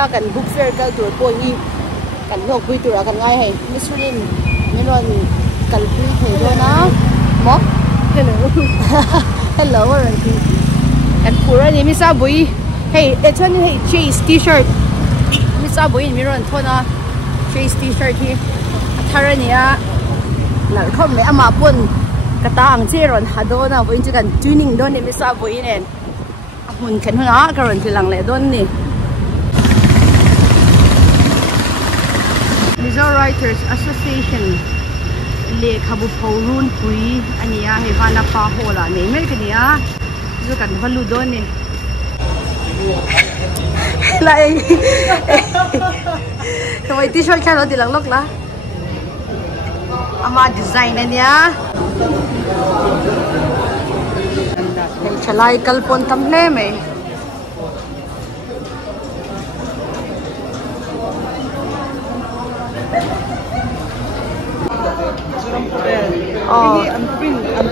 India kan book fair kal tur po hi kan lok pui tur kan ngai hai Misurin melon kal pui thei do na mo hello hello Ranpui kan pura ni mi sa bui hey etan hey chase t-shirt mi sa bui mi ron thona chase t-shirt hi tharania lal khom me ama pon kata ang cheron hadona boin chu kan tuning don ni mi sa bui nen mun kan huna karon tilang le don ni Mizo Writers Association LEHKHABU PHO RUNPUI ania he vana pa hola nei me kania zu kan halu don ni la ei toi t-shirt ka lo tilang lok la ama design ania chalai kalpon tamle me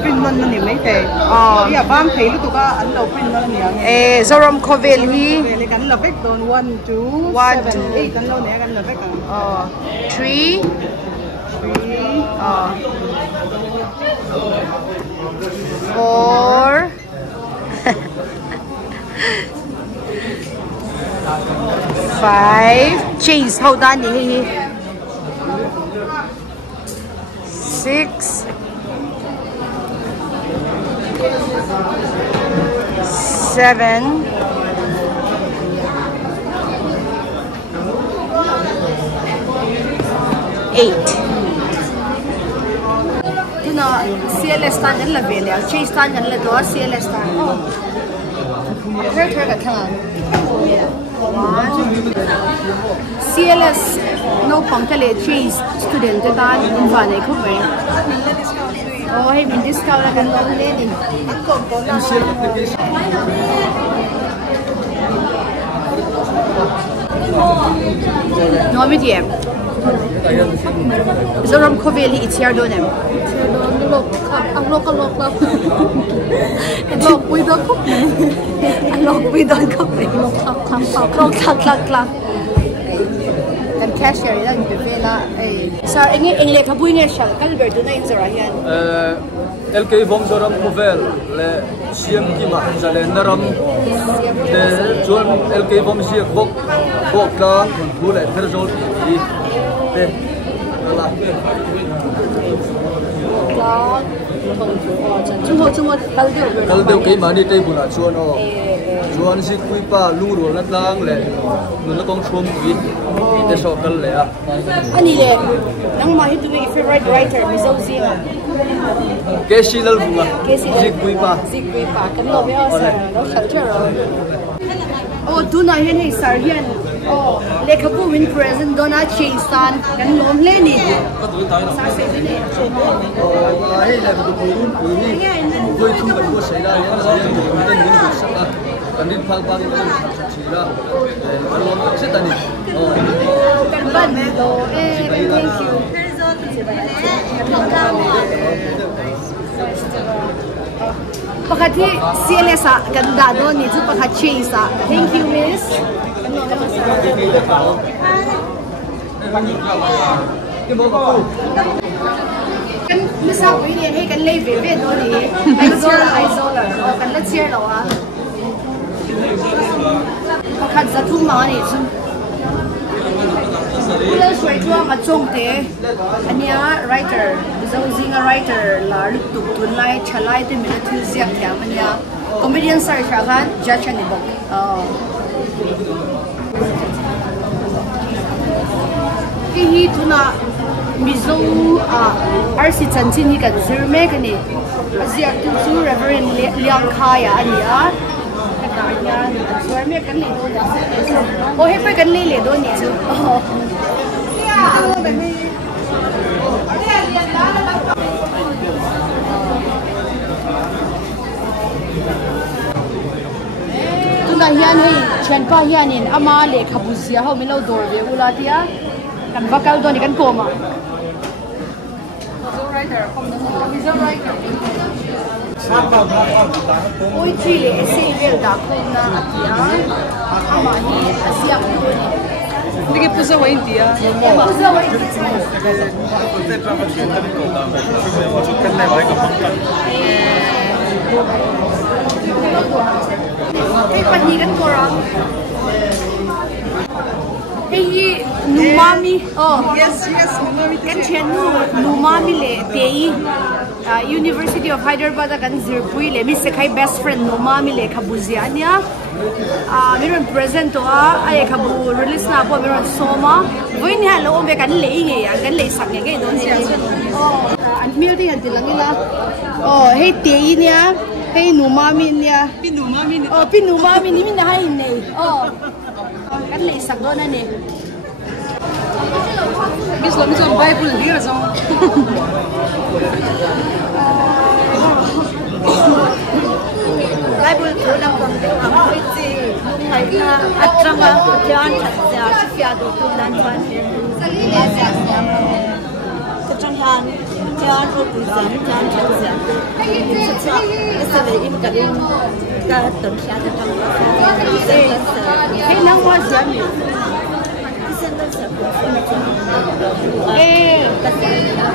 print man ni mấy thế bây giờ bám thấy lúc tụi ba ấn đầu print man ni zorom kovel hi kan là vector 1 2 7 8 kan lo nè kan là vector 3 4 5 cheese hold on hi 6 7 8 tuna CLS tan an la vele chase tan an la do CLS tan third ka thang CLS no pangtale chase student tan va nei khu mai oh hey min discount la kan lo le ni no mi diem zorom kovel hi itiar donem lok ang lok la lok pui don ko lok pui don ko lok thak kan cashier la ni bela sir engi LEHKHABU nge shal kalber do na inzara hian LK vom zoram kovel le siam ki ma jale naram te chuan LK vom si bok ka bu le therzol i te la kal deu ke mani te bula chuan o chuan si kui pa lung ro la tlang le nu la kong chom ki te so kal le a ani le nang ma hitu be favorite writer Mizo zinga ke si lal bunga si kui pa kan lo me asa lo shelter oh do na hian hey sir hian oh LEHKHABU win present dona cheisan kan lom le ni sa se ni ai la bu run pu ni voi thu kan ko sei la ya sa ya ni tan ni ku sa kan din phal pa ni kan chi la kan lom se ta ni kan ban lo thank you pakati CLS kan da do ni chu pakha cheisa thank you miss kan misa wi ni he kan lei ve do ni isola kan la cheer lo a pakha za thu ma ni chu Kula shui chua ma chong te ania writer Mizo zinga writer la rik tuk tun lai chalai te mina thil ziak thiam ania comedian sar kha khan judge ani bok ki hi tuna Mizo RC chanchin hi kan zirme kani ziak tu chu Reverend Liang Khaya ania suarme kan le do oh he pe kan le do ni chu tuna hian hei chenpa hianin ama LEHKHABU zia ho milo dor ve ulatia kan vakal do ni kan koma Mizo writer oi chile silver da khona atia ama hi asia Digi pusa wa India. pusa wa hey pani kan korang hey numami Yes, numami. kan chenu numami le tei University of Hyderabad kan zirpui le mi sekai best friend numami le khabuziania meron present to ay khabu release na po meron soma voin ha lo be kan le nge ya kan le sak nge don siya an mil di han tilangila hey tei nia hey numami nia pinumami ni min na hai nei kan le sak do na ne Bis lo miso Bible here so. Bible tu lang pang iti ngai na at sanga diyan sa siya do tu lan pan sa changhan diyan o tu san diyan sa sa le im ka rin ka ton siya ta tang hey nang was yan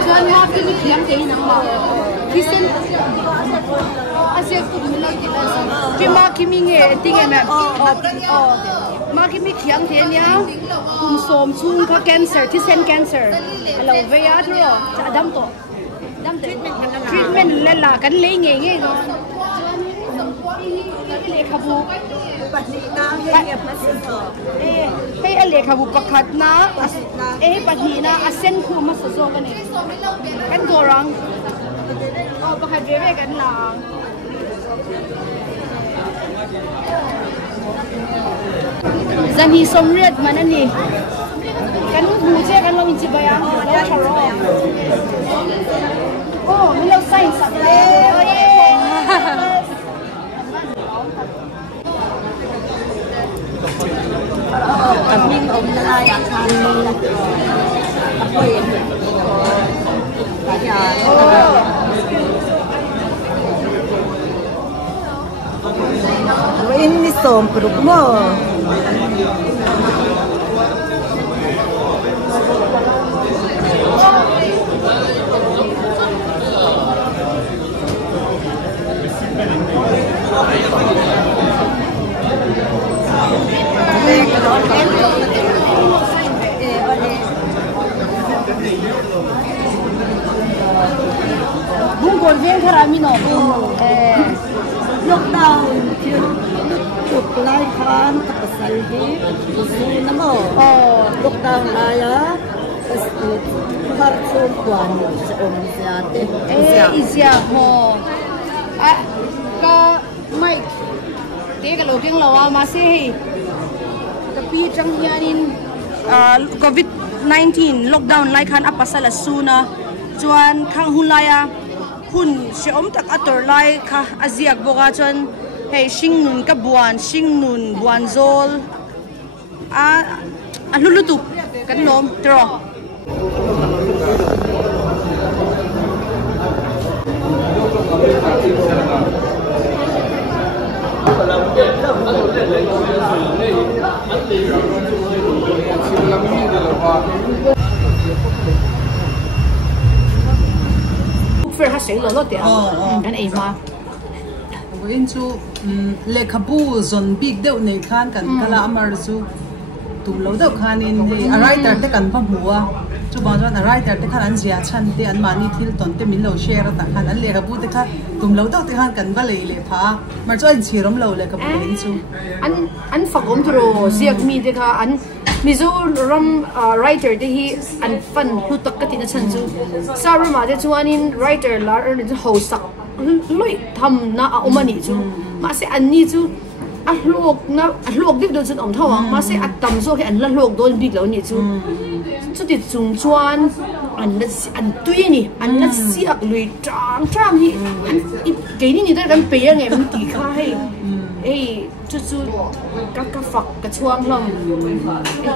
John have to be young day now. Listen. Asya tu milang kita. Cuma kimi nge tinggal mem. Kimi kiang dia ni. Som chung ka cancer, tisen cancer. Kalau vaya tu, adam to. Treatment lela kan le nge nge no. LEHKHABU hey LEHKHABU pakhat na pahni na asen khu ma so kan kan gorang pakhat ve kan lang zani somret manani kan hu je kan lo inchi bayang lo charo milo science Kaming om na ay akan ako yun. Kaya ini sompro mo. Bungkol din karami no. Lockdown tutup lai kan kapasal di usul namo. Lockdown laya harus kuan sa umsiate. Isya ho. Ka Mike. Teka logeng lawa masih. Tapi jangyanin COVID-19 lockdown lai kan apa salah suna chuan khang hulaya hun se om tak ator lai kha aziak boga chuan hei sing nun ka buan sing nun buan zol a lulutup kan nom tro Fer ha sei lo te an ei ma Win chu LEHKHABU zon big deuh nei khan kan kala amar chu tum lo deuh khan in a writer te kan pa hmuwa chu ba chuan a writer te khan an zia chan te an mani thil ton te min lo share ta khan an LEHKHABU te kha tum lo deuh te khan kan ba lei le pha mar chu an chirom lo LEHKHABU in chu an fakom tro ziak mi te kha an Mizo ram writer te hi an fan hu tak ka tin chan chu saru ma te chuanin writer lar er ho sak loi tham na a omani chu ma se an ni chu a hlok dik do chun om thawang ma se atam zo ke an la hlok don big lo ni chu chu ti chung chuan an tui ni an na siak lui tang hi an ke ni da kan pe yang em ti kha hei chu ka fak ka chuang lam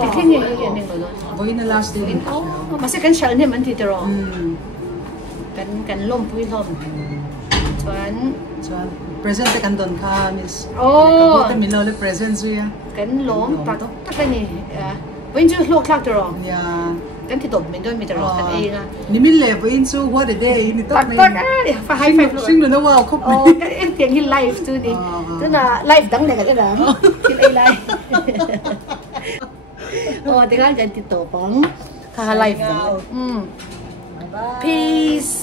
ti kling nge ya neng lo Boy na last day in ma se kan shal ne man ti tero kan lom pui lom chuan present te kan don kha miss oh te min lo le present zia kan lom ta to ta kan ni when you look like the wrong ya kan ti top min do mi ta ro kan ai nga ni min le in chu what the day ni to tak tak fa high five sing no wow khop oh kan em tiếng hi live tu ni tu na live dang le kan da tin ai live oh te kan kan ti to pang ka live peace